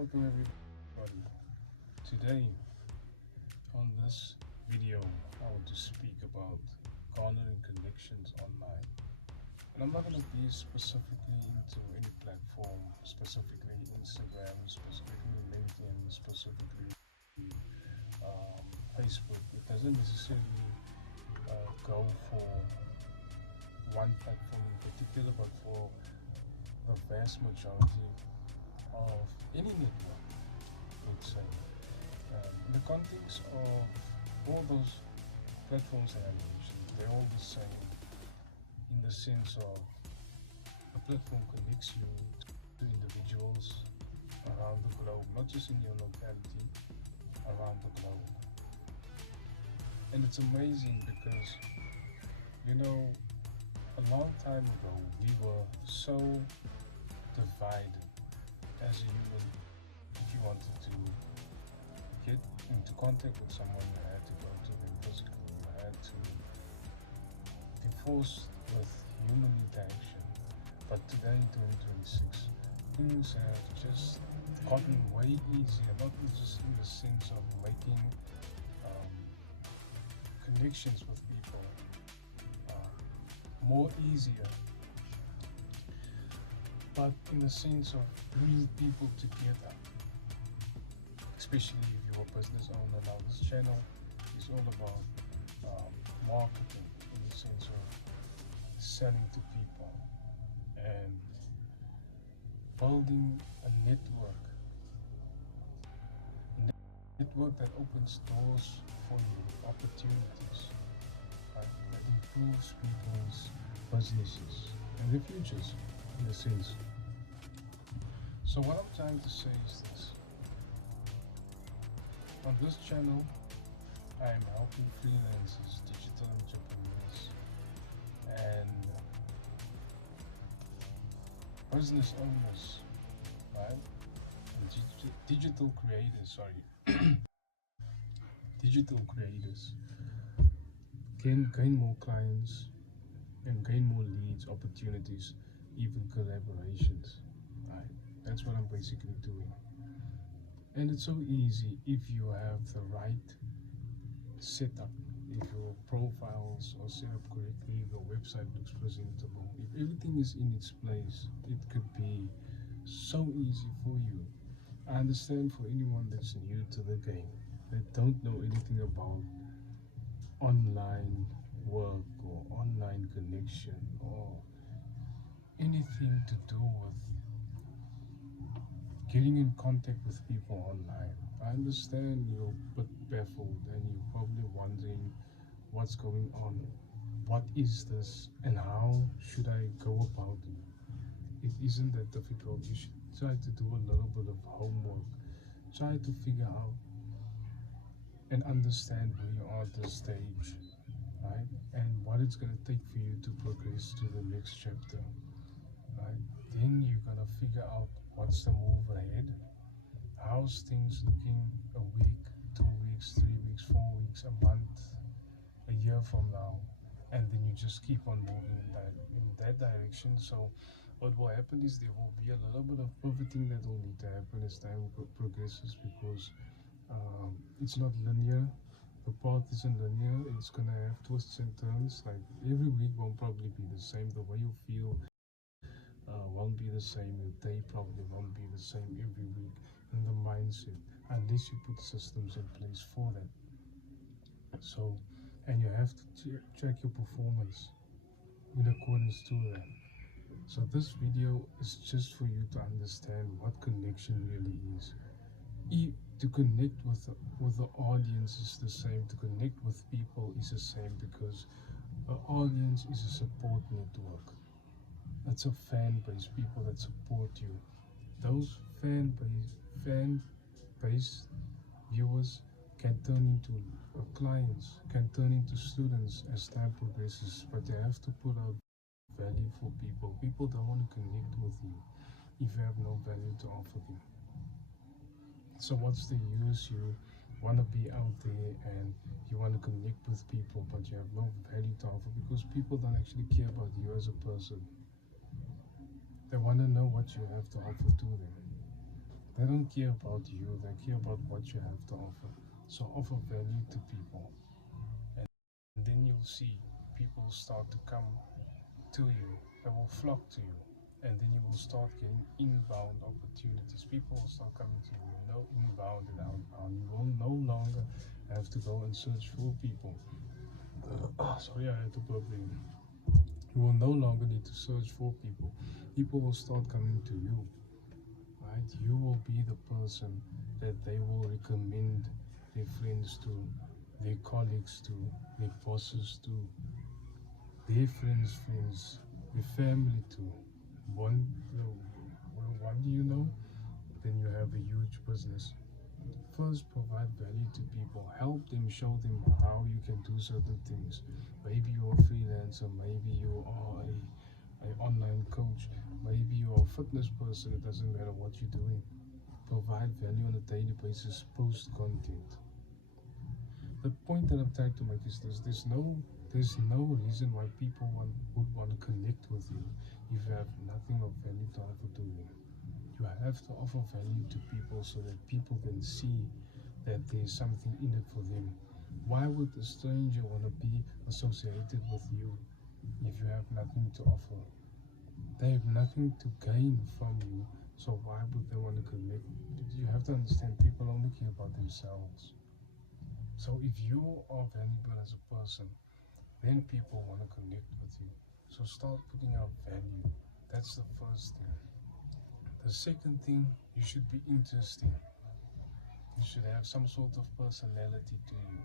Welcome everybody. Today on this video I want to speak about garnering connections online. And I'm not going to be specifically into any platform, specifically Instagram, specifically LinkedIn, specifically Facebook. It doesn't necessarily go for one platform in particular, but for the vast majority of any network, I would say. In the context of all those platforms that I mentioned, they're all the same in the sense of a platform connects you to individuals around the globe, not just in your locality, around the globe. And it's amazing because, a long time ago we were so divided as a human. If you wanted to get into contact with someone, you had to go to them physically. You had to be forced with human interaction. But today, in 2026, things have just gotten way easier, not just in the sense of making connections with people more easier, but in the sense of bringing people together, especially if you're a business owner. Now this channel is all about marketing, in the sense of selling to people and building a network that opens doors for you, opportunities, right, that improves people's businesses and their futures, in a sense. So what I'm trying to say is this: on this channel, I am helping freelancers, digital entrepreneurs, and business owners, right, and digital creators. Digital creators can gain more clients and gain more leads, opportunities, even collaborations, right? That's what I'm basically doing. And it's so easy if you have the right setup. If your profiles are set up correctly, if your website looks presentable, if everything is in its place, it could be so easy for you. I understand for anyone that's new to the game, that don't know anything about online work or online connection or anything to do with getting in contact with people online. I understand you're a bit baffled and you're probably wondering what's going on, what is this, and how should I go about it. It isn't that difficult. You should try to do a little bit of homework, try to figure out and understand where you are at this stage, right? And what it's going to take for you to progress to the next chapter, right? Then you're going to figure out what's the move ahead, how's things looking a week, 2 weeks, 3 weeks, 4 weeks, a month, a year from now, and then you just keep on moving in that direction. So what will happen is there will be a little bit of pivoting that will need to happen as time progresses, because it's not linear. The path isn't linear. It's gonna have twists and turns. Like every week won't probably be the same. The way you feel won't be the same. Your day probably won't be the same every week. And the mindset, unless you put systems in place for that. So, and you have to check your performance in accordance to that. So this video is just for you to understand what connection really is. To connect with the audience is the same. To connect with people is the same, because the audience is a support network. That's a fan base, people that support you. Those fan base viewers can turn into clients, can turn into students as time progresses, but they have to put out value for people. People don't want to connect with you if you have no value to offer them. So what's the use? You want to be out there and you want to connect with people, but you have no value to offer, because people don't actually care about you as a person. They want to know what you have to offer to them. They don't care about you, they care about what you have to offer. So offer value to people, and then you'll see people start to come to you, they will flock to you, and then you will start getting inbound opportunities. People will start coming to you, no inbound and outbound. You will no longer have to go and search for people. Sorry, I had to burp again. You will no longer need to search for people. People will start coming to you, right? You will be the person that they will recommend their friends to, their colleagues to, their bosses to, their friends, their family to. One, one do you know? Then you have a huge business. First, provide value to people. Help them, show them how you can do certain things. Maybe you're a freelancer, maybe you are a online coach, maybe you're a fitness person. It doesn't matter what you're doing. Provide value on a daily basis. Post content. The point that I'm trying to make is this: there's no reason why people would want to connect with you if you have nothing of value to offer to them. You have to offer value to people so that people can see that there's something in it for them. Why would a stranger want to be associated with you if you have nothing to offer? They have nothing to gain from you, so why would they want to connect? You have to understand, people only care about themselves. So if you are valuable as a person, then people want to connect with you. So start putting out value. That's the first thing. The second thing, you should be interesting. You should have some sort of personality to you.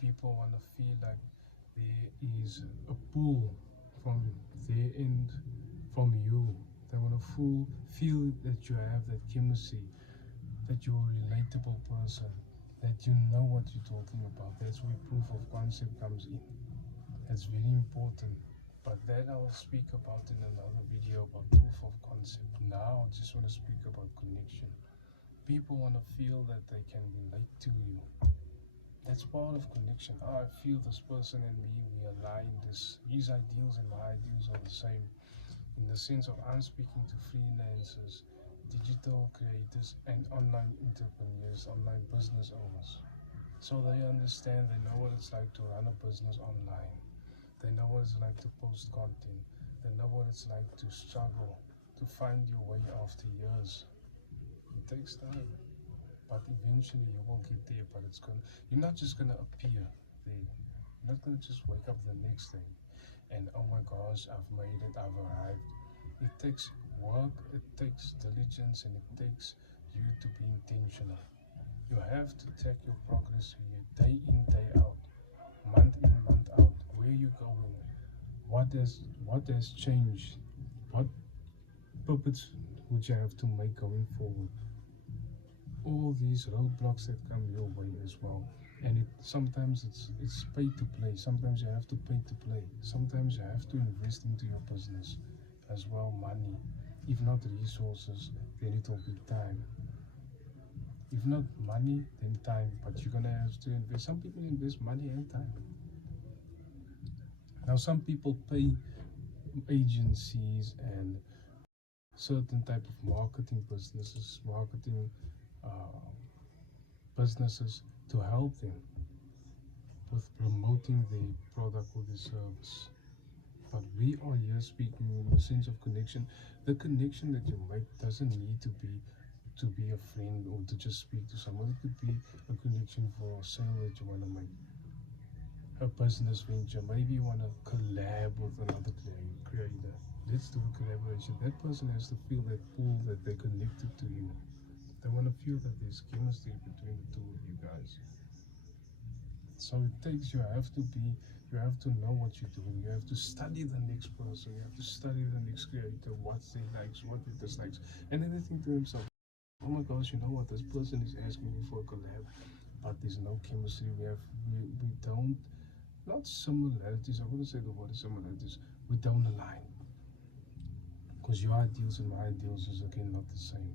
People want to feel like there is a pull from their end, from you. They want to feel that you have that chemistry, that you're a relatable person, that you know what you're talking about. That's where proof of concept comes in. That's very important. But that I will speak about in another video about proof of concept. Now I just want to speak about connection. People want to feel that they can relate to you. That's part of connection. I feel this person and me, we align this. His ideals and my ideals are the same. In the sense of I'm speaking to freelancers, digital creators, and online entrepreneurs, online business owners. So they understand, they know what it's like to run a business online. They know what it's like to post content. They know what it's like to struggle, to find your way after years. It takes time, but eventually you will get there. But you're not just gonna appear there. You're not gonna just wake up the next day and oh my gosh, I've made it, I've arrived. It takes work, it takes diligence, and it takes you to be intentional. You have to track your progress here, day in, day out, month in, month out. Where you going? What has changed? What puppets would you have to make going forward? All these roadblocks that come your way as well. And sometimes it's pay to play. Sometimes you have to pay to play. Sometimes you have to invest into your business as well, money. If not resources, then it will be time. If not money, then time. But you're gonna have to invest. Some people invest money and time. Now some people pay agencies and certain type of marketing uh, businesses to help them with promoting the product or the service. But we are here speaking in the sense of connection. The connection that you make doesn't need to be a friend or to just speak to someone. It could be a connection for a sale that you want to make, a business venture. Maybe you want to collab with another creator. Let's do a collaboration. That person has to feel that pull, that they're connected to you. They want to feel that there's chemistry between the two of you guys. So you have to know what you're doing. You have to study the next person. You have to study the next creator, what they likes, what they dislikes, and then they think to themselves, oh my gosh, you know what, this person is asking me for a collab, but there's no chemistry. We don't, not similarities, I wouldn't say the word is similarities, we don't align. Because your ideals and my ideals is again not the same.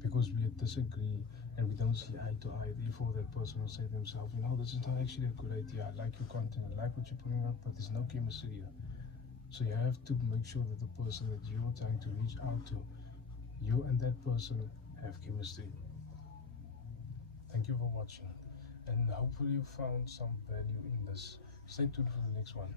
Because we disagree and we don't see eye to eye, therefore that person will say to themselves, you know, this is not actually a good idea. I like your content, I like what you're putting up, but there's no chemistry here. So you have to make sure that the person that you're trying to reach out to you and that person have chemistry. Thank you for watching, and hopefully you found some value in this. Stay tuned for the next one.